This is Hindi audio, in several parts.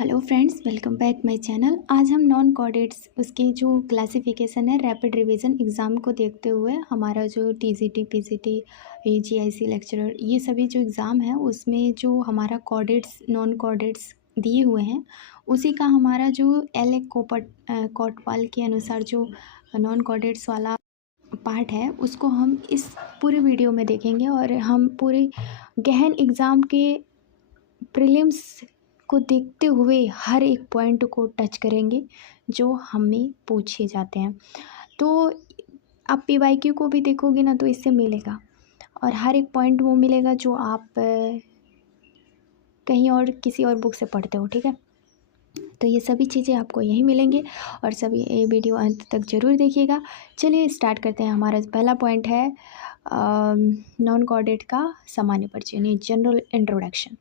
Hello friends, welcome back my channel. आज हम नॉन कॉर्डेट्स उसकी जो क्लासिफिकेशन है रैपिड रिवीजन एग्ज़ाम को देखते हुए हमारा जो टीजीटी पीजीटी जीआईसी लेक्चरर ये सभी जो एग्ज़ाम है उसमें जो हमारा कॉर्डेट्स नॉन कॉर्डेट्स दिए हुए हैं उसी का हमारा जो एल कोटवाल के अनुसार जो नॉन कॉर्डेट्स वाला पार्ट है उसको हम इस पूरे वीडियो में देखेंगे और हम पूरे गहन एग्ज़ाम के प्रीलिम्स को देखते हुए हर एक पॉइंट को टच करेंगे जो हमें पूछे जाते हैं। तो आप पीवाईक्यू को भी देखोगे ना तो इससे मिलेगा और हर एक पॉइंट वो मिलेगा जो आप कहीं और किसी और बुक से पढ़ते हो। ठीक है, तो ये सभी चीज़ें आपको यहीं मिलेंगे और सभी ये वीडियो अंत तक ज़रूर देखिएगा। चलिए स्टार्ट करते हैं। हमारा पहला पॉइंट है नॉन कॉर्डेट का सामान्य परिचय यानी जनरल इंट्रोडक्शन।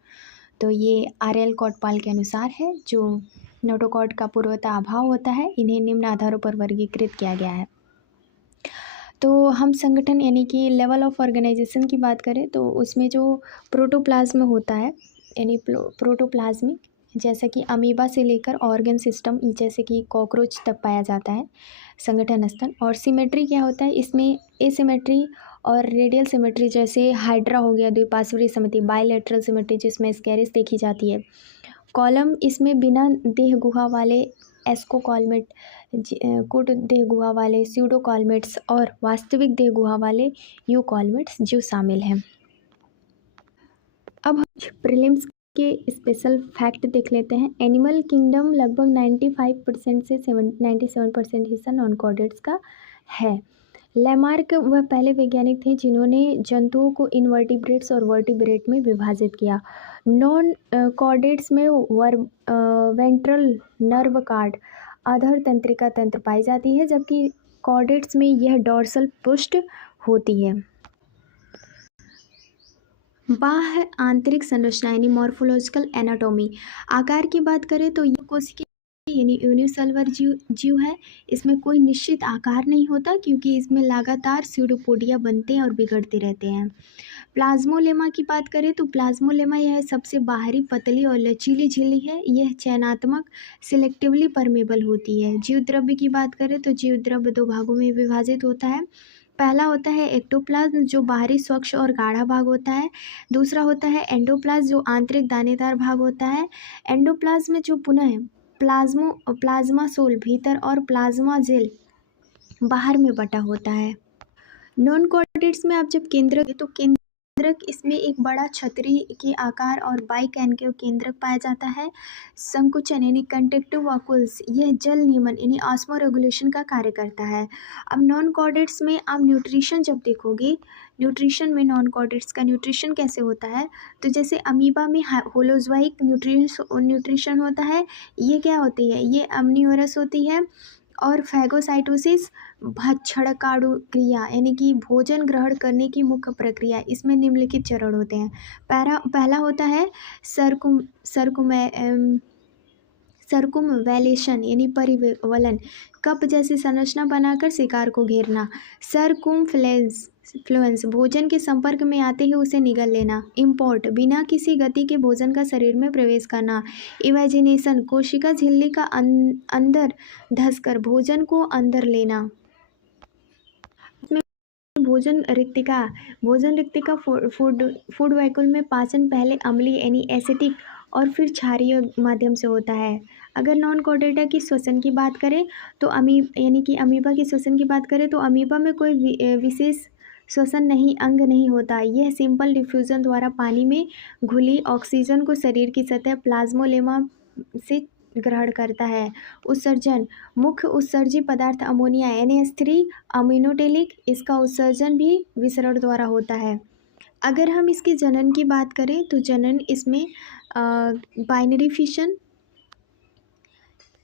तो ये आर.एल. कोटवाल के अनुसार है। जो नोटोकॉर्ड का पूर्वता अभाव होता है इन्हें निम्न आधारों पर वर्गीकृत किया गया है। तो हम संगठन यानी कि लेवल ऑफ ऑर्गेनाइजेशन की बात करें तो उसमें जो प्रोटोप्लाज्म होता है यानी प्रोटोप्लाज्मिक, जैसा कि अमीबा से लेकर ऑर्गन सिस्टम जैसे कि कॉकरोच तक पाया जाता है संगठन स्तर। और सिमेट्री क्या होता है, इसमें एसिमेट्री और रेडियल सिमेट्री जैसे हाइड्रा हो गया, द्विपार्श्वीय समिति, बाइलेटरल सिमेट्री जिसमें स्केरिस देखी जाती है। कॉलम इसमें बिना देह गुहा वाले एस्कोकॉलमेट, कुट देह गुहा वाले स्यूडोकॉलमेट्स और वास्तविक देह गुहा वाले यूकॉलमेट्स जो शामिल हैं। अब हम प्रीलिम्स के स्पेशल फैक्ट देख लेते हैं। एनिमल किंगडम लगभग 95% से 97% हिस्सा नॉन कॉर्डेट्स का है। लैमार्क वह पहले वैज्ञानिक थे जिन्होंने जंतुओं को इनवर्टिब्रेट्स और वर्टिब्रेट में विभाजित किया। नॉन कॉर्डेट्स में वेंट्रल नर्व कार्ड आधार तंत्रिका तंत्र पाई जाती है, जबकि कॉर्डेट्स में यह डॉर्सल पुष्ट होती है। बाह्य आंतरिक संरचना यानी मॉर्फोलॉजिकल एनाटॉमी। आकार की बात करें तो ये कोशिकीय यानी यूनिसेलुलर जीव है। इसमें कोई निश्चित आकार नहीं होता क्योंकि इसमें लगातार स्यूडोपोडिया बनते हैं और बिगड़ते रहते हैं। प्लाज्मोलेमा की बात करें तो प्लाज्मोलेमा यह सबसे बाहरी पतली और लचीली झिल्ली है। यह चयनात्मक सिलेक्टिवली परमेबल होती है। जीव द्रव्य की बात करें तो जीव द्रव्य दो भागों में विभाजित होता है। पहला होता है एक्टोप्लाज्म जो बाहरी स्वच्छ और गाढ़ा भाग होता है। दूसरा होता है एंडोप्लाज्म जो आंतरिक दानेदार भाग होता है। एंडोप्लाज्म में जो पुनः प्लाज्मा सोल भीतर और प्लाज्मा जेल बाहर में बटा होता है। नॉन कॉर्डेट्स में आप जब केंद्रक तो केंद्रक इसमें एक बड़ा छतरी के आकार और बाइकैनकेव केंद्रक पाया जाता है। संकुचन यानी कंटेक्टिव वाकुल्स यह जल नियमन यानी ऑस्मो रेगुलेशन का कार्य करता है। अब नॉन कॉर्डेट्स में आप न्यूट्रिशन जब देखोगे, न्यूट्रिशन में नॉन कॉर्डेट्स का न्यूट्रिशन कैसे होता है, तो जैसे अमीबा में होलोजोइक न्यूट्रिशन होता है, ये क्या होती है, ये अम्नियोरस होती है। और फैगोसाइटोसिस भक्षणकाणु क्रिया यानी कि भोजन ग्रहण करने की मुख्य प्रक्रिया, इसमें निम्नलिखित चरण होते हैं। पहला होता है सर्कुमवैलेशन यानी परिवलन, कप जैसी संरचना बनाकर शिकार को घेरना। सर्कुमफ्लुएंस भोजन के संपर्क में आते ही उसे निगल लेना। इम्पोर्ट बिना किसी गति के भोजन का शरीर में प्रवेश करना। इमेजिनेशन कोशिका झिल्ली का अंदर धंसकर भोजन को अंदर लेना। भोजन रिक्तिका फूड वैक्यूल में पाचन पहले अम्लीय यानी एसिडिक और फिर क्षारीय माध्यम से होता है। अगर नॉन कॉर्डेटा की श्वसन की बात करें तो अमीबा की श्वसन की बात करें तो अमीबा में कोई विशेष श्वसन अंग नहीं होता। यह सिंपल डिफ्यूजन द्वारा पानी में घुली ऑक्सीजन को शरीर की सतह प्लाज्मोलेमा से ग्रहण करता है। उत्सर्जन मुख्य उत्सर्जी पदार्थ अमोनिया NH3 अमीनोटेलिक, इसका उत्सर्जन भी विसरण द्वारा होता है। अगर हम इसके जनन की बात करें तो जनन इसमें बाइनरी फिशन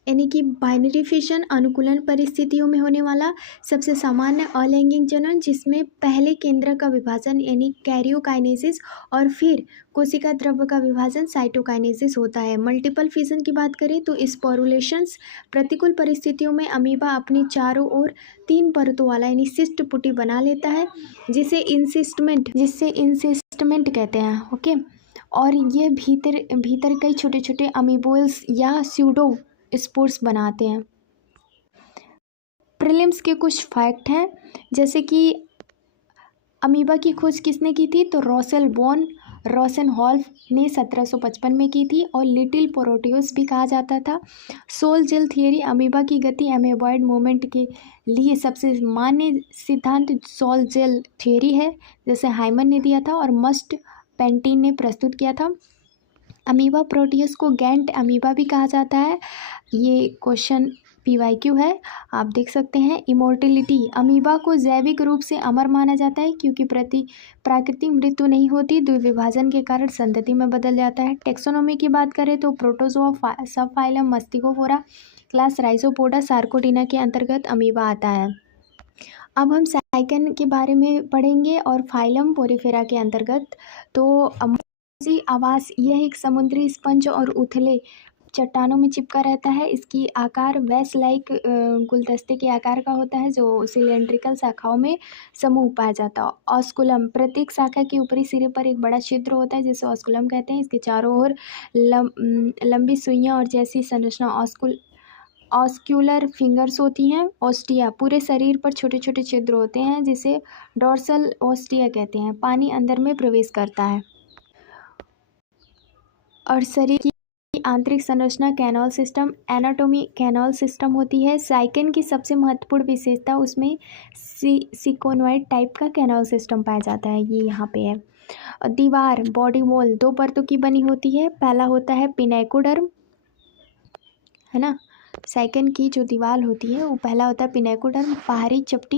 यानी कि बाइनरी फिशन अनुकूलन परिस्थितियों में होने वाला सबसे सामान्य अलैंगिक जनन, जिसमें पहले केंद्रक का विभाजन यानी कैरियोकाइनेसिस और फिर कोशिका द्रव्य का विभाजन साइटोकाइनेसिस होता है। मल्टीपल फिशन की बात करें तो स्पोरुलेशंस प्रतिकूल परिस्थितियों में अमीबा अपनी चारों ओर 3 परतों वाला यानी सिस्ट पुटी बना लेता है जिसे इंसिस्टमेंट कहते हैं। ओके, और ये भीतर भीतर कई छोटे छोटे अमीबोल्स या स्यूडो स्पोर्स बनाते हैं। प्रीलिम्स के कुछ फैक्ट हैं, जैसे कि अमीबा की खोज किसने की थी, तो रॉसेल वॉन रॉसेनहॉल्फ ने 1755 में की थी, और लिटिल प्रोटियोस भी कहा जाता था। सोल जेल थियरी, अमीबा की गति एमेबॉइड मूवमेंट के लिए सबसे मान्य सिद्धांत सोल जेल थियरी है, जैसे हाइमन ने दिया था और मस्ट पेंटिन ने प्रस्तुत किया था। अमीबा प्रोटियस को गैंट अमीबा भी कहा जाता है। ये क्वेश्चन PYQ है, आप देख सकते हैं। इमोर्टिलिटी, अमीबा को जैविक रूप से अमर माना जाता है क्योंकि प्राकृतिक मृत्यु नहीं होती, द्विविभाजन के कारण संतति में बदल जाता है। टेक्सोनोमी की बात करें तो प्रोटोजोआ सब फाइलम मस्तिकोफोरा, क्लास राइजोपोडा सार्कोटिना के अंतर्गत अमीबा आता है। अब हम साइकन के बारे में पढ़ेंगे और फाइलम पोरिफेरा के अंतर्गत। तो आवास, यह एक समुद्री स्पंज और उथले चट्टानों में चिपका रहता है। इसकी आकार वैस लाइक गुलदस्ते के आकार का होता है, जो सिलेंड्रिकल शाखाओं में समूह पाया जाता है। ऑस्कुलम, प्रत्येक शाखा के ऊपरी सिरे पर एक बड़ा छिद्र होता है जिसे ऑस्कुलम कहते हैं। इसके चारों ओर लंबी सुइयां और जैसी संरचना ऑस्क्यूलर फिंगर्स होती हैं। ऑस्टिया, पूरे शरीर पर छोटे छोटे छिद्र होते हैं जिसे डोर्सल ऑस्टिया कहते हैं। पानी अंदर में प्रवेश करता है। और शरीर की आंतरिक संरचना canal system, anatomy canal system होती है। साइकन की सबसे महत्वपूर्ण विशेषता उसमें सिकोनॉइड टाइप का कैनाल सिस्टम पाया जाता है, ये यहाँ पे है। दीवार, बॉडी वॉल 2 परतों की बनी होती है। पहला होता है पिनेकोडर्म, है ना। साइकन की जो दीवार होती है वो पहला होता है पिनेकोडर्म, बाहरी चपटी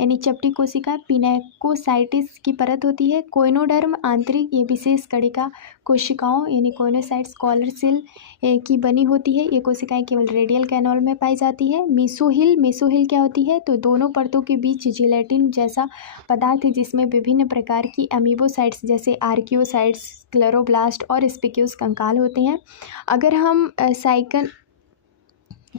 यानी चपटी कोशिका पिनेकोसाइटिस की परत होती है। कोइनोडर्म, आंतरिक, ये विशेष कणिका कोशिकाओं यानी कोइनोसाइट्स कॉलर सेल की बनी होती है। ये कोशिकाएं केवल रेडियल कैनल में पाई जाती है। मेसोहिल क्या होती है, तो दोनों परतों के बीच जिलेटिन जैसा पदार्थ है जिसमें विभिन्न प्रकार की अमीबोसाइट्स जैसे आर्कियोसाइट्स, क्लोरोब्लास्ट और स्पिक्यूस कंकाल होते हैं। अगर हम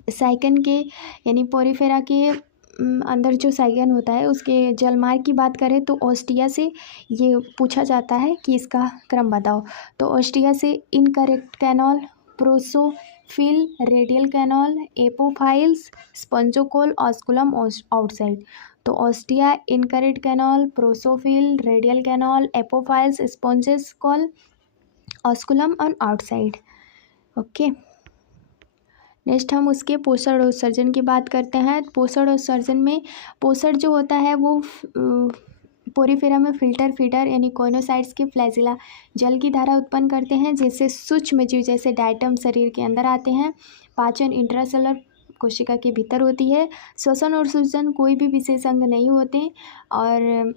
साइकन के यानी पोरिफेरा के अंदर जो साइकन होता है उसके जलमार्ग की बात करें तो ऑस्टिया से ये पूछा जाता है कि इसका क्रम बताओ। तो ऑस्टिया से incurrent canal, prosopyle, radial canal, apopyles, spongocoel, osculum outside. तो ostia, incurrent canal, prosopyle, radial canal, apopyles, spongocoel, osculum और आउटसाइड। ओके, नेक्स्ट हम उसके पोषण और उत्सर्जन की बात करते हैं। पोषण और उत्सर्जन में पोषण जो होता है वो पोरिफेरा में फिल्टर फीडर यानी कोइनोसाइट्स के फ्लैजिला जल की धारा उत्पन्न करते हैं जिससे सूक्ष्म जीव जैसे डायटम शरीर के अंदर आते हैं। पाचन इंट्रासेलुलर कोशिका के भीतर होती है। श्वसन और सूजन कोई भी विशेष अंग नहीं होते और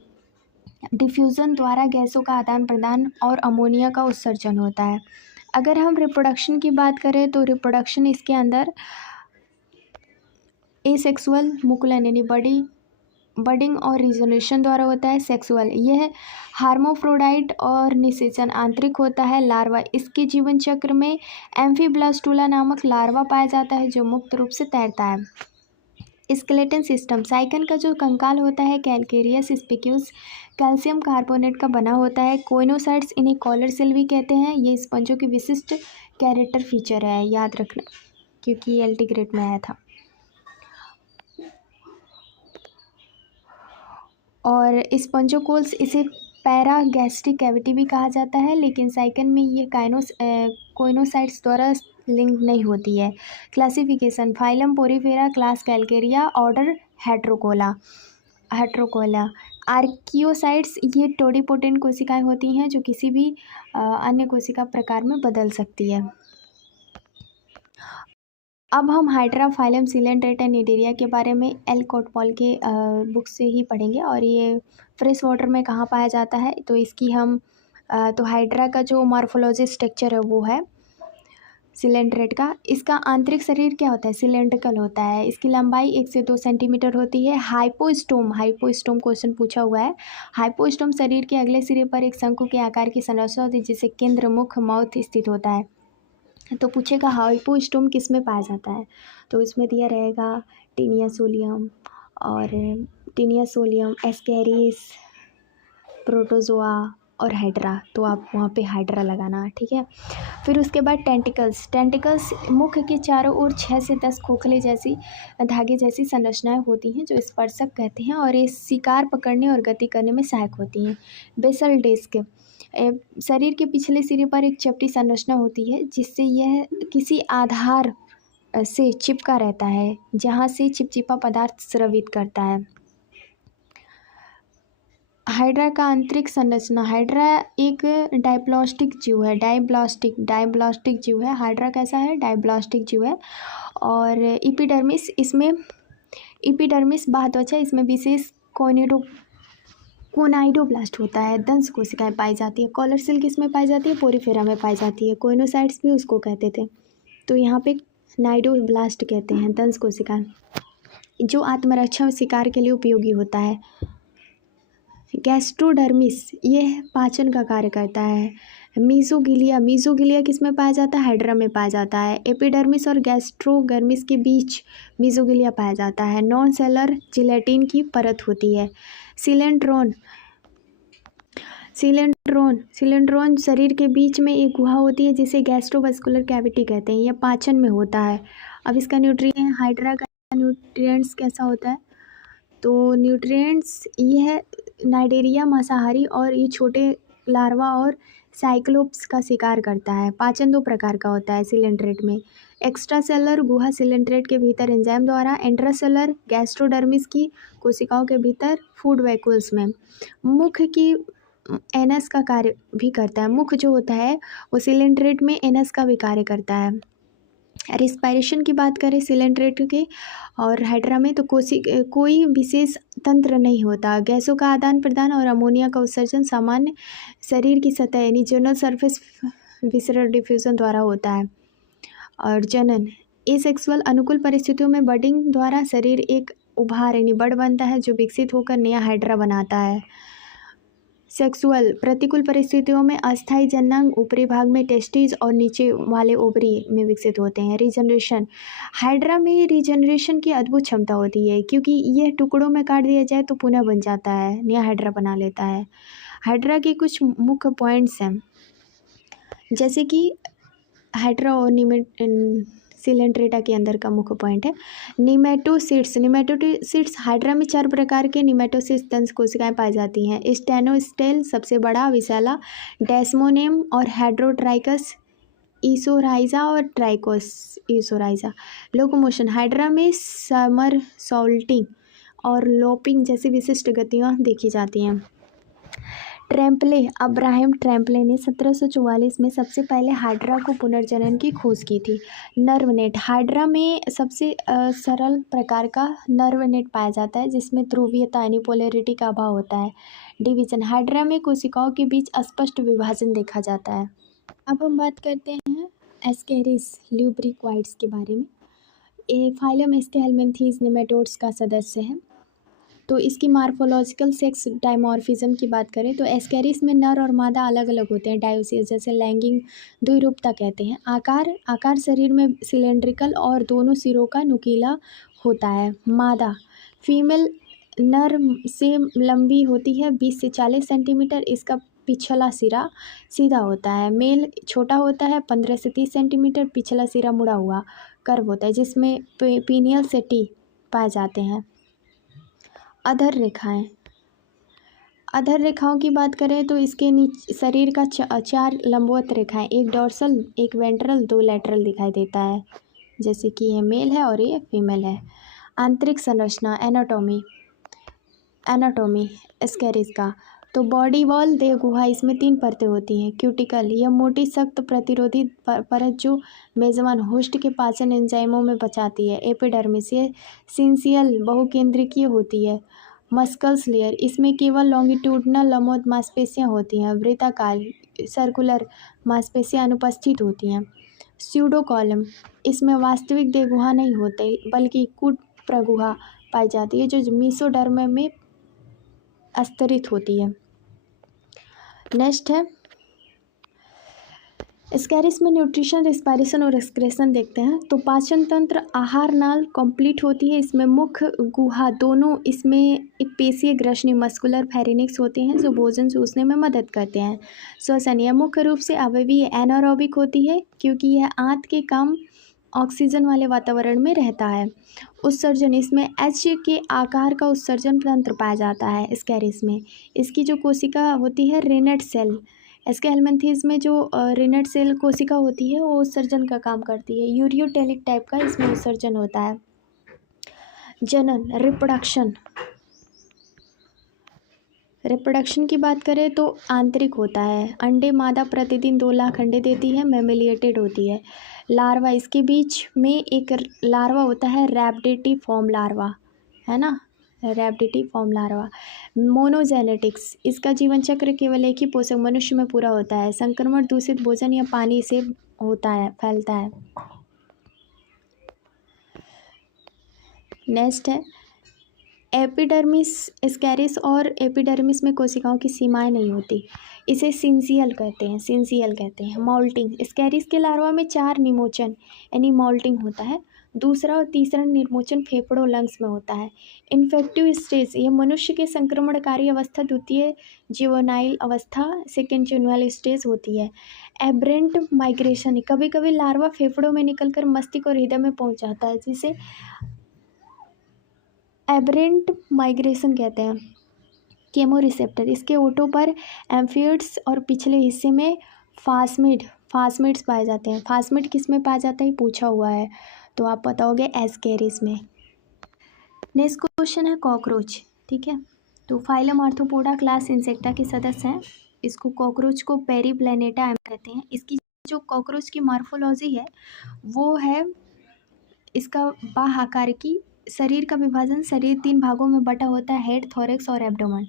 डिफ्यूज़न द्वारा गैसों का आदान प्रदान और अमोनिया का उत्सर्जन होता है। अगर हम रिप्रोडक्शन की बात करें तो रिप्रोडक्शन इसके अंदर एसेक्सुअल मुकुलन यानी बडिंग और रिजोनेशन द्वारा होता है। सेक्सुअल, यह हार्मोफ्रोडाइट और निषेचन आंतरिक होता है। लार्वा, इसके जीवन चक्र में एम्फीब्लास्टुला नामक लार्वा पाया जाता है जो मुक्त रूप से तैरता है। स्केलेटन सिस्टम, साइकन का जो कंकाल होता है कैलकेरियस स्पिक्यूस कैल्शियम कार्बोनेट का बना होता है। कोइनोसाइट्स, इन्हें कॉलर सेल भी कहते हैं। ये स्पंजों की विशिष्ट कैरेक्टर फीचर है, याद रखना क्योंकि ये LT ग्रेड में आया था। और स्पंजोकोल्स, इसे पैरागैस्ट्रिक कैविटी भी कहा जाता है, लेकिन साइकन में ये कोइनोसाइट्स द्वारा लिंक नहीं होती है। Classification, phylum Porifera, class Calcarea, order Heterocoela. Archaeocytes, ये टोडिपोटेंट कोशिकाएं होती हैं जो किसी भी अन्य कोशिका प्रकार में बदल सकती है। अब हम हाइड्रा, फाइलम, सिलेंड्रेटा, निडेरिया के बारे में एल कोटपॉल के बुक से ही पढ़ेंगे। और ये फ्रेश वाटर में कहाँ पाया जाता है, तो इसकी हम तो हाइड्रा का जो मॉर्फोलॉजी स्ट्रक्चर है वो है सिलेंड्रेट का। इसका आंतरिक शरीर क्या होता है, सिलेंड्रिकल होता है। इसकी लंबाई 1 से 2 सेंटीमीटर होती है। हाइपोस्टोम क्वेश्चन पूछा हुआ है। हाइपोस्टोम शरीर के अगले सिरे पर एक शंकु के आकार की संरचना होती है जिसे केंद्र मुख माउथ स्थित होता है। तो पूछेगा हाइपोस्टोम किस में पाया जाता है, तो इसमें दिया रहेगा टीनिया सोलियम, एस्केरिस, प्रोटोजोआ, और हाइड्रा, तो आप वहाँ पे हाइड्रा लगाना, ठीक है। फिर उसके बाद टेंटिकल्स मुख के चारों ओर 6 से 10 खोखले जैसी धागे जैसी संरचनाएं होती हैं जो स्पर्शक कहते हैं और ये शिकार पकड़ने और गति करने में सहायक होती हैं। बेसल डिस्क शरीर के पिछले सिरे पर एक चपटी संरचना होती है जिससे यह किसी आधार से चिपका रहता है जहाँ से चिपचिपा पदार्थ स्रवित करता है। हाइड्रा का आंतरिक संरचना। हाइड्रा एक डायब्लास्टिक जीव है। डायब्लास्टिक जीव है। हाइड्रा कैसा है? डायब्लास्टिक जीव है। और एपिडर्मिस बाह्य त्वचा, इसमें विशेष कोनाइडोब्लास्ट होता है। दंश कोशिकाएं पाई जाती है। कॉलर सेल किसमें पाई जाती है? पोरीफेरा में पाई जाती है। कोइनोसाइट्स भी उसको कहते थे, तो यहाँ पे नाइडोब्लास्ट कहते हैं दंश कोशिकाएं, जो आत्मरक्षा और शिकार के लिए उपयोगी होता है। गैस्ट्रोडर्मिस यह पाचन का कार्य करता है। मीजोगिलिया किस में पाया जाता है? हाइड्रा में पाया जाता है। एपिडर्मिस और गैस्ट्रोडर्मिस के बीच मीजोगिलिया पाया जाता है। नॉन सेलर जिलेटिन की परत होती है। सिलेंड्रोन शरीर के बीच में एक गुहा होती है जिसे गैस्ट्रोवास्कुलर कैविटी कहते हैं। यह पाचन में होता है। अब इसका हाइड्रा का न्यूट्रिएंट्स कैसा होता है? तो न्यूट्रिएंट्स यह नाइडेरिया मांसाहारी और ये छोटे लार्वा और साइक्लोप्स का शिकार करता है। पाचन 2 प्रकार का होता है सिलेंट्रेट में। एक्स्ट्रा सेलर गुहा सिलेंट्रेट के भीतर एंजाइम द्वारा, इंट्रासेलर गैस्ट्रोडर्मिस की कोशिकाओं के भीतर फूड वैक्यूल्स में। मुख की एनस का कार्य भी करता है। मुख जो होता है वो सिलेंट्रेट में एनस का भी कार्य करता है। रिस्पायरेशन की बात करें सिलेंट्रेट के और हाइड्रा में, तो कोई विशेष तंत्र नहीं होता। गैसों का आदान प्रदान और अमोनिया का उत्सर्जन सामान्य शरीर की सतह यानी जनरल सरफेस विसरल डिफ्यूजन द्वारा होता है। और जनन एसेक्सुअल अनुकूल परिस्थितियों में बडिंग द्वारा शरीर एक उभार यानी बड बनता है जो विकसित होकर नया हाइड्रा बनाता है। सेक्सुअल प्रतिकूल परिस्थितियों में अस्थायी जननांग ऊपरी भाग में टेस्टिस और नीचे वाले ओवरी में विकसित होते हैं। रीजनरेशन हाइड्रा में रीजनरेशन की अद्भुत क्षमता होती है, क्योंकि यह टुकड़ों में काट दिया जाए तो पुनः बन जाता है, नया हाइड्रा बना लेता है। हाइड्रा के कुछ मुख्य पॉइंट्स हैं, जैसे कि हाइड्रा और सिलेंट्रेटा के अंदर का मुख्य पॉइंट है निमेटोसिट्स। हाइड्रा में 4 प्रकार के निमेटोसिट्स दंश कोशिकाएं पाई जाती हैं। स्टेनोस्टेल सबसे बड़ा विशाला, डेस्मोनियम और हेड्रोट्राइकस ईसोराइजा और ट्राइकोस ईसोराइजा। लोकोमोशन हाइड्रा में समरसॉल्टिंग और लोपिंग जैसी विशिष्ट गतियाँ देखी जाती हैं। अब्राहम ट्रैम्पले ने 1744 में सबसे पहले हाइड्रा को पुनर्जनन की खोज की थी। नर्वनेट हाइड्रा में सबसे सरल प्रकार का नर्वनेट पाया जाता है जिसमें ध्रुवीयता यानी पोलैरिटी का अभाव होता है। डिवीजन हाइड्रा में कोशिकाओं के बीच स्पष्ट विभाजन देखा जाता है। अब हम बात करते हैं एस्केरिस ल्यूब्रिक्वाइड्स के बारे में। ये फाइलम स्केलमेंथीज नेमेटोड्स का सदस्य है। तो इसकी मार्फोलॉजिकल सेक्स डायमॉर्फिज्म की बात करें तो एस्केरिस में नर और मादा अलग अलग होते हैं। डायोसिस जैसे लैंगिक द्विरूपता कहते हैं। आकार शरीर में सिलेंड्रिकल और दोनों सिरों का नुकीला होता है। मादा फीमेल नर से लंबी होती है 20 से 40 सेंटीमीटर। इसका पिछला सिरा सीधा होता है। मेल छोटा होता है 15 से 30 सेंटीमीटर। पिछला सिरा मुड़ा हुआ कर्व होता है जिसमें पीनियल सेटी पाए जाते हैं। अधर रेखाओं की बात करें तो इसके नीचे शरीर का 4 लंबवत रेखाएं, एक डॉर्सल, एक वेंट्रल, 2 लैटरल दिखाई देता है, जैसे कि ये मेल है और ये फीमेल है। आंतरिक संरचना एनाटॉमी एस्केरिस का, तो बॉडी वॉल देह गुहा, इसमें 3 परतें होती हैं। क्यूटिकल यह मोटी सख्त प्रतिरोधी परत जो मेजबान होस्ट के पाचन एंजाइमों में बचाती है। एपिडर्मिस ये सिंसियल बहुकेंद्रिकीय होती है। मस्कल्स लेयर इसमें केवल लॉन्गिट्यूडनल लंबवत मांसपेशियां होती हैं। वृत्ताकार सर्कुलर मांसपेशियां अनुपस्थित होती हैं। स्यूडोकॉलम इसमें वास्तविक देह गुहा नहीं होते बल्कि कूट प्रगुहा पाई जाती है जो मीसोडर्म में स्तरित होती है। नेक्स्ट है स्कैरिस में न्यूट्रिशन, रिस्पायरेशन और एक्सक्रेशन देखते हैं। तो पाचन तंत्र, आहार नाल कंप्लीट होती है। इसमें मुख, गुहा दोनों, इसमें एक पेशीय ग्रसनी मस्कुलर फेरिनिक्स होते हैं जो भोजन चूसने में मदद करते हैं। श्वसन, यह मुख्य रूप से अवयवीय एनारोबिक होती है क्योंकि यह आंत के कम ऑक्सीजन वाले वातावरण में रहता है। उत्सर्जन, इसमें एच के आकार का उत्सर्जन तंत्र पाया जाता है स्कैरिस में। इसकी जो कोशिका होती है रेनेट सेल, इसके हेलमिंथेस में जो रेनेट सेल कोशिका होती है वो उत्सर्जन का काम करती है। यूरियोटेलिक टाइप का इसमें उत्सर्जन होता है। जनन, रिप्रोडक्शन की बात करें तो आंतरिक होता है। अंडे, मादा प्रतिदिन 2 लाख अंडे देती है, मैमिलिएटेड होती है। लार्वा, इसके बीच में एक लार्वा होता है, रैबिडिटी लार्वा, है ना, रैबिडिटी लार्वा। मोनोजेनेटिक्स, इसका जीवन चक्र केवल एक ही पोषक मनुष्य में पूरा होता है। संक्रमण दूषित भोजन या पानी से होता है, फैलता है। नेक्स्ट है एपिडर्मिस स्कैरिस, और एपिडर्मिस में कोशिकाओं की सीमाएं नहीं होती, इसे सिंसियल कहते हैं। मॉल्टिंग, स्कैरिस के लार्वा में 4 निमोचन यानी मॉल्टिंग होता है। दूसरा और तीसरा निर्मोचन फेफड़ों लंग्स में होता है। इन्फेक्टिव स्टेज, यह मनुष्य के संक्रमणकारी अवस्था द्वितीय जीवोनाइल अवस्था सेकेंड जीवोनाइल स्टेज होती है। एब्रेंट माइग्रेशन, कभी कभी लार्वा फेफड़ों में निकलकर मस्तिष्क और हृदय में पहुंच जाता है, जिसे एबरेंट माइग्रेशन कहते हैं। केमोरिसेप्टर, इसके ओठों पर एम्फियड्स और पिछले हिस्से में फास्मिड्स पाए जाते हैं। फास्मिड किस में पाया जाता है पूछा हुआ है, तो आप बताओगे एस्केरिस में। नेक्स्ट क्वेश्चन है कॉकरोच, ठीक है। तो फाइलम आर्थ्रोपोडा क्लास इंसेक्टा के सदस्य हैं। इसको कॉकरोच को पेरीप्लैनेटा कहते हैं। इसकी जो कॉकरोच की मॉर्फोलॉजी है वो है, इसका बाह्य आकार की शरीर का विभाजन, शरीर 3 भागों में बटा होता है, हेड, थोरैक्स और एब्डोमेन।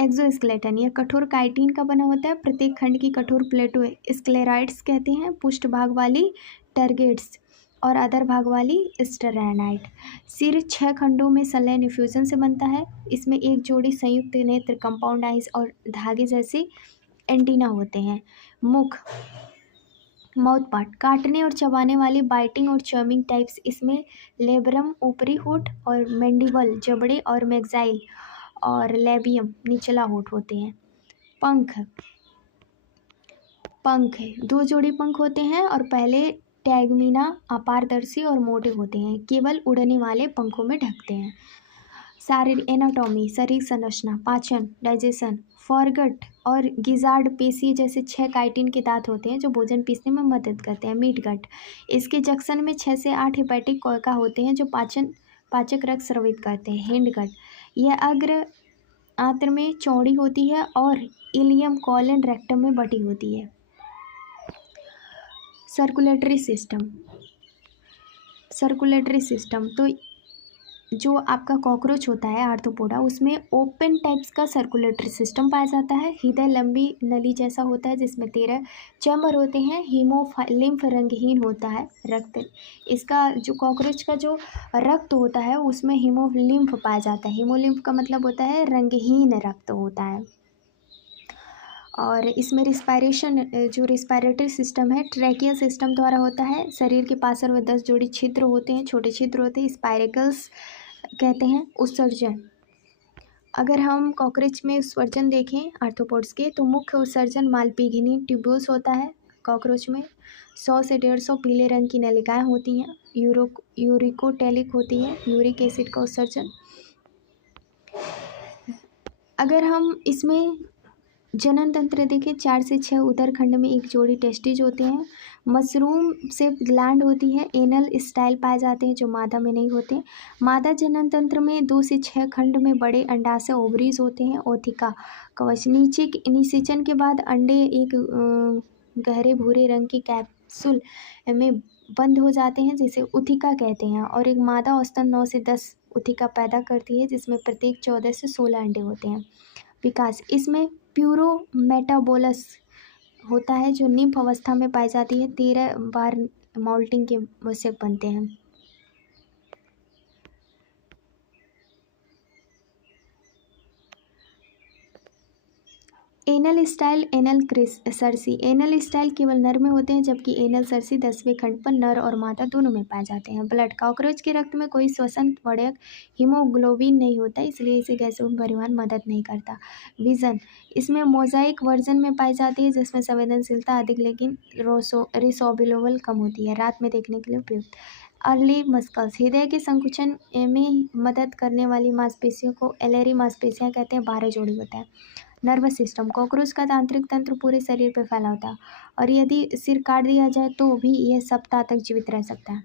एक्सोस्केलेटन, यह कठोर काइटिन का बना होता है, प्रत्येक खंड की कठोर प्लेटो स्क्लेराइड्स कहते हैं। पुष्ट भाग वाली टर्गेट्स और अधर भाग वाली स्टेरानाइट। सिर 6 खंडों में संलयन इफ्यूजन से बनता है। इसमें एक जोड़ी संयुक्त नेत्र, कंपाउंड आइज और धागे जैसे एंटीना होते हैं। मुख, माउथ पार्ट, काटने और चबाने वाले बाइटिंग और च्यूइंग टाइप्स, इसमें लेब्रम ऊपरी होठ और मैंडिबल जबड़े और मैग्जाइल और लेबियम निचला होठ होते हैं। पंख है, 2 जोड़ी पंख होते हैं और पहले टैगमीना अपारदर्शी और मोटे होते हैं, केवल उड़ने वाले पंखों में ढकते हैं। शारीरिक एनाटॉमी, शरीर संरचना, पाचन, डाइजेशन, फॉरगट और गिजार्ड पेशी जैसे 6 काइटिन के दांत होते हैं जो भोजन पीसने में मदद करते हैं। मीट गट, इसके जंक्शन में 6 से 8 हेपेटिक कोयका होते हैं जो पाचक रक्त स्रावित करते हैं। हिंड गट, यह अग्र आंत्र में चौड़ी होती है और इलियम, कॉलन, रेक्टम में बटी होती है। सर्कुलेटरी सिस्टम, तो जो आपका कॉकरोच होता है आर्थ्रोपोडा, उसमें ओपन टाइप्स का सर्कुलेटरी सिस्टम पाया जाता है। हृदय लंबी नली जैसा होता है जिसमें 13 चैम्बर होते हैं। लिम्फ रंगहीन होता है। रक्त, इसका जो कॉकरोच का जो रक्त होता है उसमें हीमोलिम्फ पाया जाता है। हीमोलिम्फ का मतलब होता है रंगहीन रक्त होता है। और इसमें रिस्पायरेटरी सिस्टम है ट्रैकिया सिस्टम द्वारा होता है। शरीर के पार्श्व में 10 जोड़ी छिद्र होते हैं, छोटे छिद्र होते हैं, स्पाइरेकल्स कहते हैं। उत्सर्जन, अगर हम कॉकरोच में उत्सर्जन देखें आर्थ्रोपोड्स के, तो मुख्य उत्सर्जन मालपिघनी ट्यूब्यूल्स होता है। कॉकरोच में 100 से 150 पीले रंग की नलिकाएं होती हैं। यूरिकोटेलिक होती है, यूरिक एसिड का उत्सर्जन। अगर हम इसमें जनन तंत्र देखें, 4 से 6 उदर खंड में एक जोड़ी टेस्टिज होते हैं। मशरूम से ग्लैंड होती है। एनल स्टाइल पाए जाते हैं जो मादा में नहीं होते। मादा जनन तंत्र में 2 से 6 खंड में बड़े अंडाशय ओवरीज होते हैं। ओथिका कवच, निषेचन के बाद अंडे एक गहरे भूरे रंग की कैप्सूल में बंद हो जाते हैं जिसे उथिका कहते हैं। और एक मादा औसतन 9 से 10 उथिका पैदा करती है जिसमें प्रत्येक 14 से 16 अंडे होते हैं। विकास, इसमें प्यूरो मेटाबोलस होता है जो निम्फ अवस्था में पाई जाती है। 13 बार मॉल्टिंग के आवश्यक बनते हैं। Anal style, anal cerci. Anal style केवल नर में होते हैं, जबकि एनल सरसी 10वें खंड पर नर और मादा दोनों में पाए जाते हैं। ब्लड, कॉकरोच के रक्त में कोई श्वसन वड़यक हीमोग्लोबिन नहीं होता, इसलिए इसे गैसों में परिवहन मदद नहीं करता। विजन, इसमें मोजाइक वर्जन में पाई जाती है, जिसमें संवेदनशीलता अधिक लेकिन रिसोल्वेबल कम होती है। रात में देखने के लिए उपयुक्त। अर्ली मस्कल्स, हृदय के संकुचन में मदद करने वाली मांसपेशियों को एलेरी मांसपेशियां कहते हैं। 12 जोड़ी होता है। नर्वस सिस्टम, कॉकरोच का तांत्रिक तंत्र पूरे शरीर पर फैला होता है, और यदि सिर काट दिया जाए तो भी यह सप्ताह तक जीवित रह सकता है,